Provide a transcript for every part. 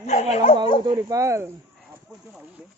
Dia malang bau tuh di pal. Apa tu bau deh?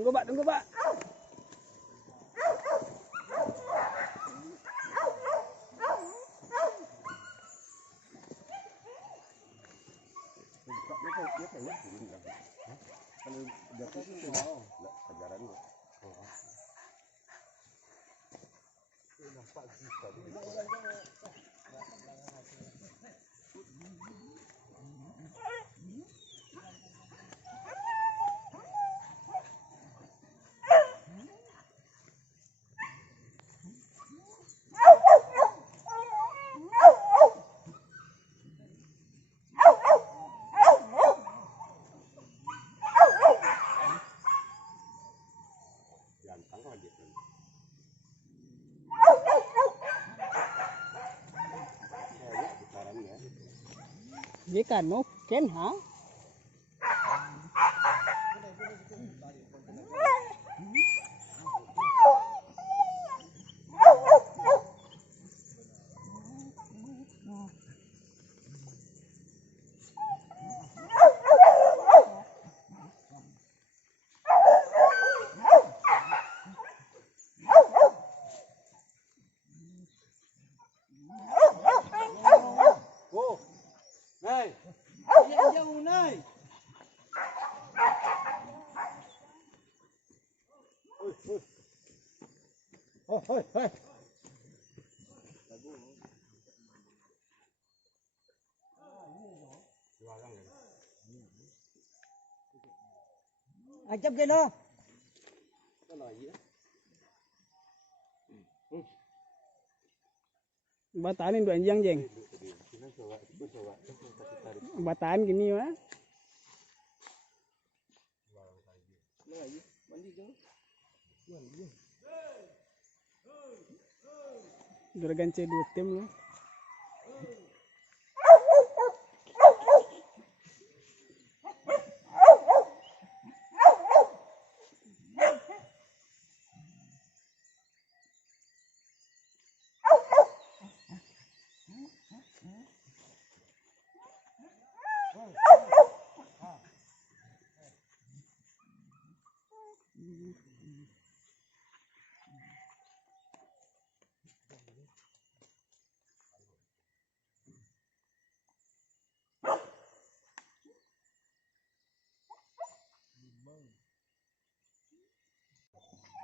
Tunggu Pak, tunggu Pak. Dia kan mungkin ha? Ajab ke no? Batanin dua anjing jeng. Bataan gini mah. Juragan C2 tim loh.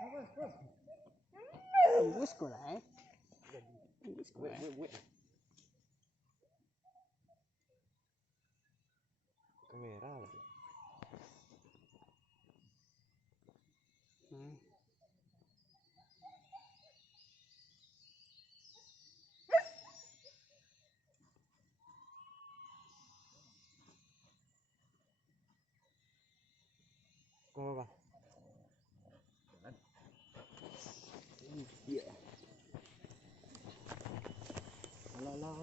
Tembus ko lah Tembus ko lah Kamera lagi. Kau apa? Iya. Alah.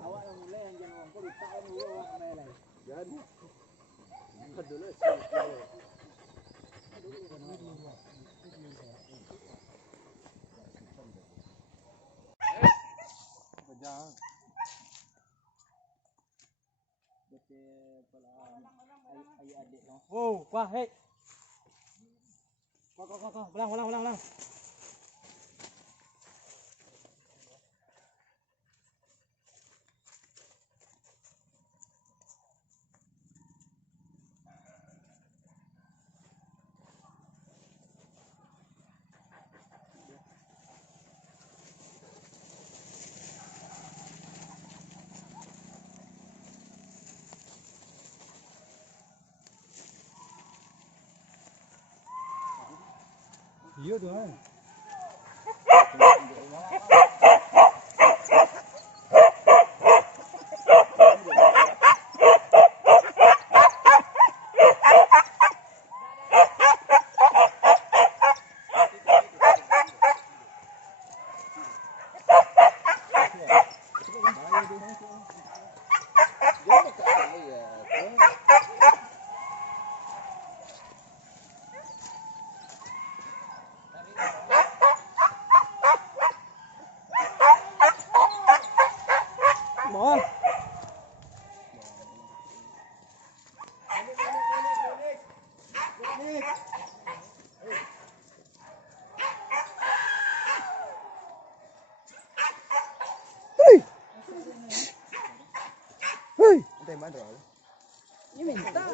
awak yang mulai yang jangan kau ditahan dulu awak mulai Jadi. Dulu jangan adik no. Oh, wah, hei. Kau, belang. Iya tuh kan. Bawah. Hei. Nanti mana? Ini minta.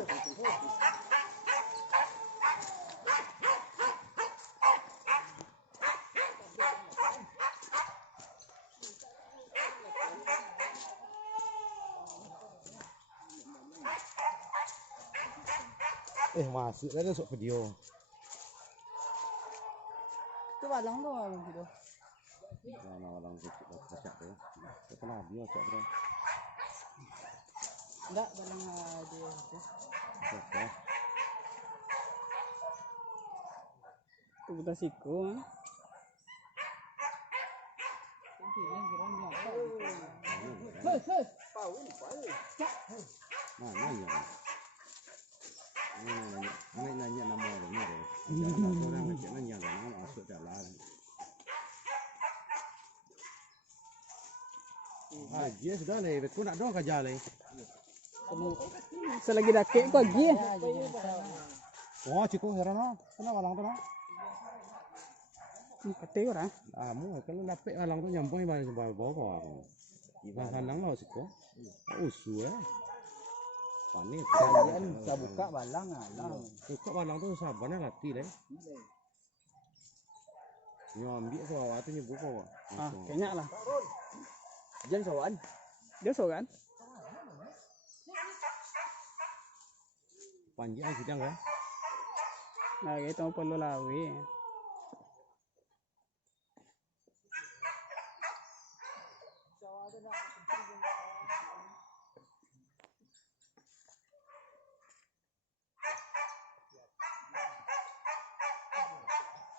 Masuk ada masuk video. Itu balang tuh balang gitu. Balang kacak tu. Kenapa dia kacak tu? Enggak balang dia itu. Okey. Itu kita siku. Mana ya? Ini nanya nama orang ni. Orang macam nanya nama masuk jalan. Dia sudah leh, betul nak dong kerja leh. Selagi dakek kau lagi. Oh, cikgu heran ah. Kenapa walang tu lah? Kata orang. Mu kalau dapat walang tu nyampai mana sampai bawah. Iban sanang lah cikgu. Usu Panik. Kalian bisa buka balang alang. Buka balang tu sabarnya latih leh. Nyambi kau awak tu nyebut kau. Kayaknya lah. Jangan sawan. Dia sokan. Panjang sidang kan? Nah, kita perlu lawi.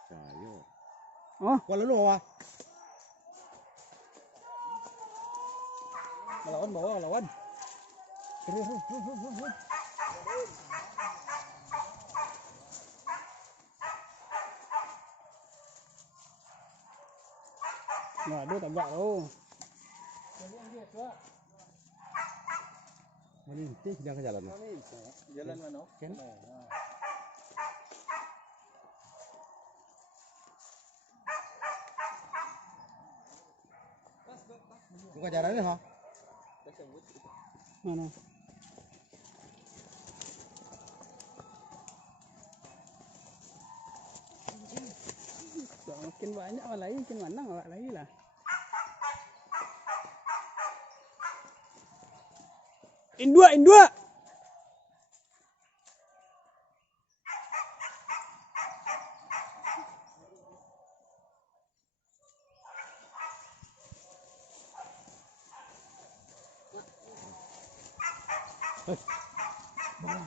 Cayo. Oh, Kuala lu awak. lawan bawa lawan. Waduh, tegak tu. Melintir sidang ke jalan. Jalan mana? Kan? Buka jalan ni ha? Mana? Makin banyak awak lagi, makin mana awak lagi lah. Indua, indua.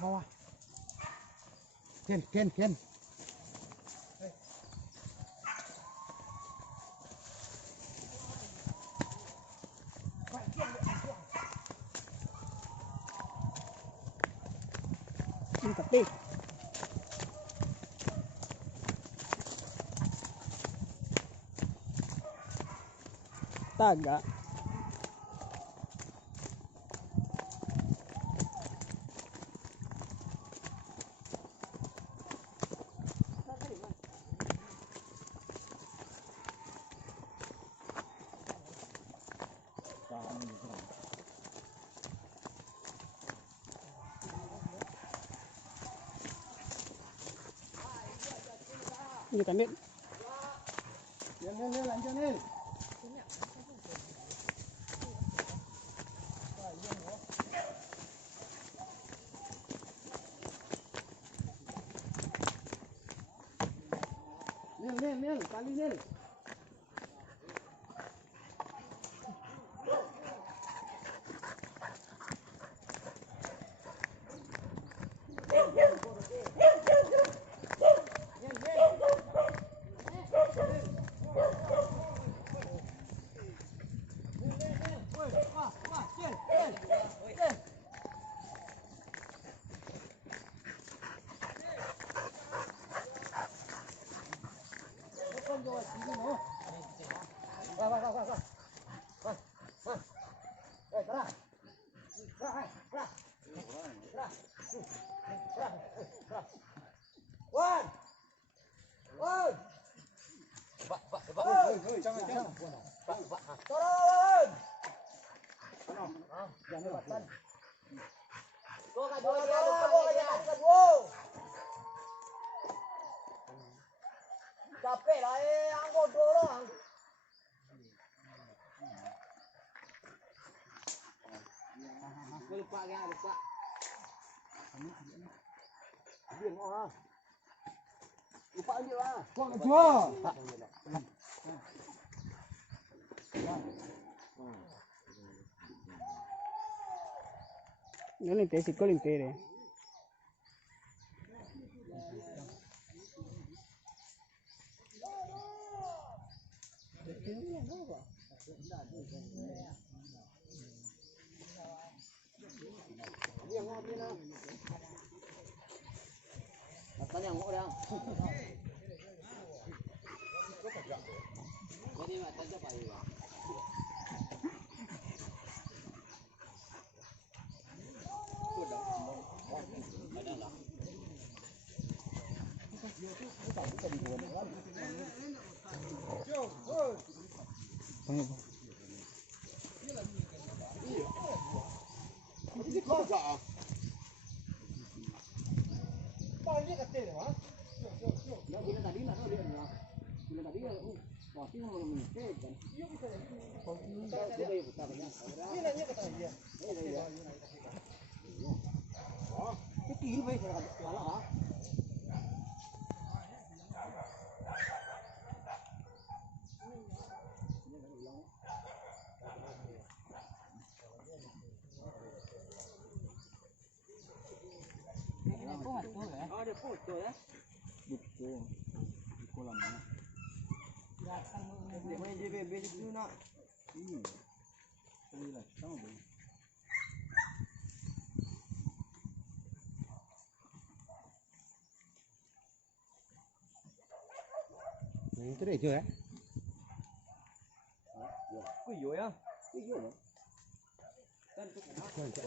Bawah. Ken. Tapi taga. Ini kan Nil. Nil, lanjut Nil. Nil, kali Nil. Capek lah angkot dorong. Lupa ya, lupa. Dia mau ah. Lupa aja lah. Kok jual? Yo limpié, sí que limpié. Matanya ngok dah. Jadi matanya apa ini? Ada foto ya? Betul. Di kolam mana? Main JBB itu nak. Ini. Ini lah, sama boleh. Ini tu dia je eh? Kuyo ya? Kuyo ya? Kan tu kocak.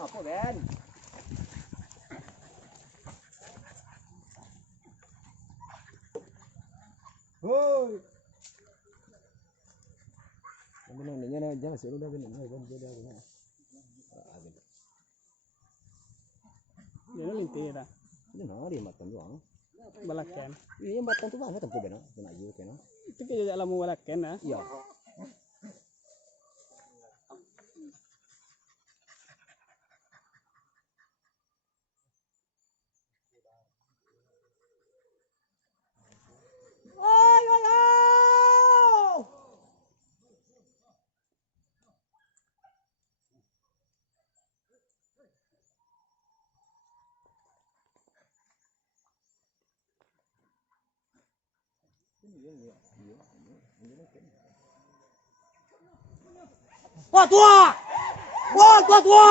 Apa Ben? Ôi. Cái này nhá, jangan sih udah gini, kan beda gini. Dia lintir dah. Ini nah dia matang doang. Balakan. Iya matang tuh banget tempo benar, kena aja kena. Itu kita alam balakan dah. Iya. Tua tua. Wah tua tua.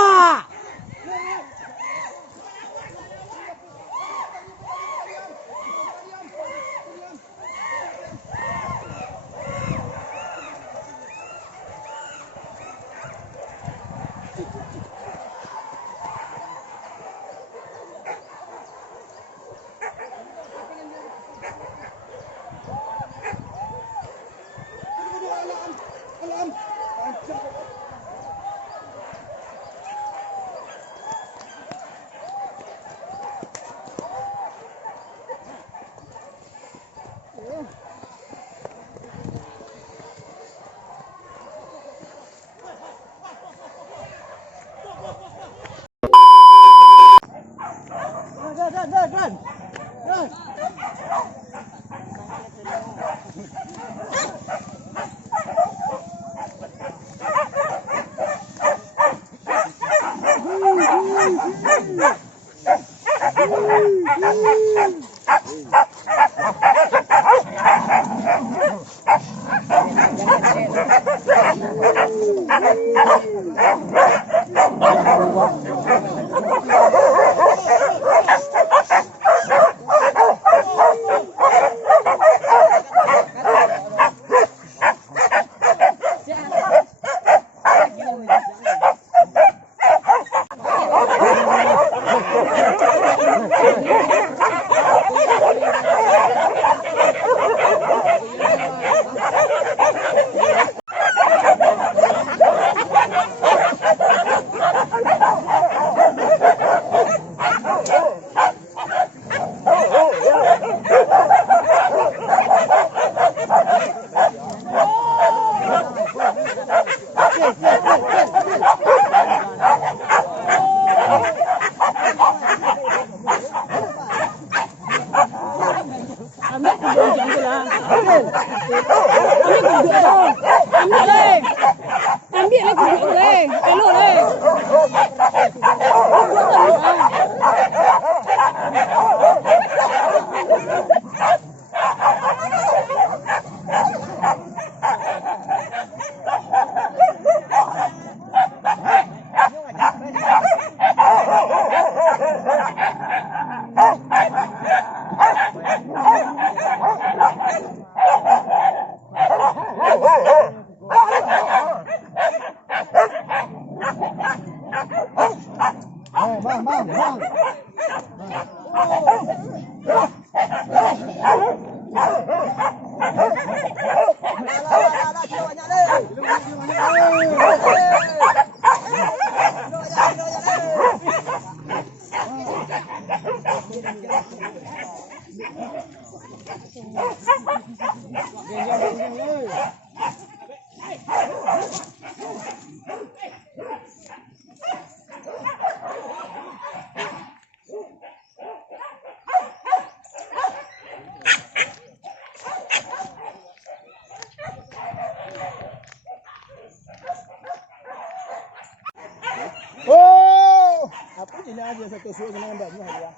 Oh, apa ini aja satu suhu kena mbak ni dia.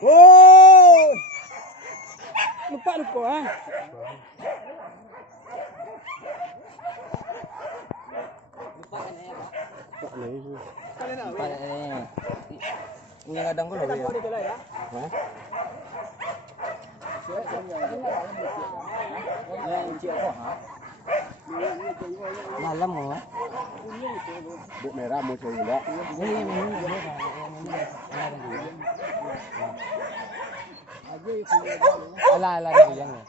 Oh, Lupa lupa ah. tak leh tu. Ini kadang kalau ya. Hah? Dalam oh. Buk merah mau cari enggak? Ini Ala di yang ni.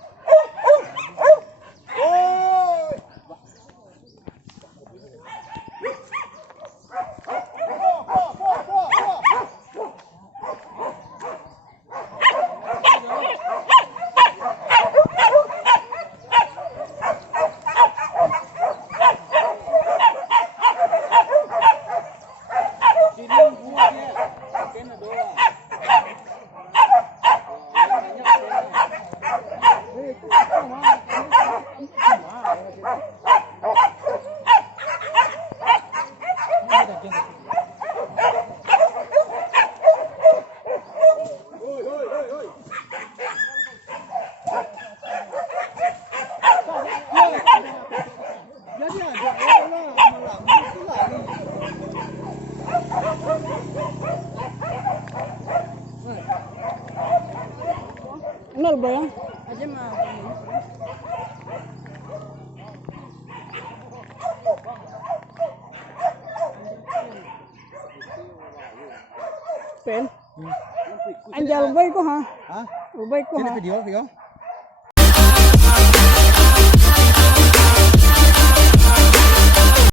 Nol ba yan? Aja mah. Pen. Anjal bay ko ha. Hah? Ubay ko Sini ha. video.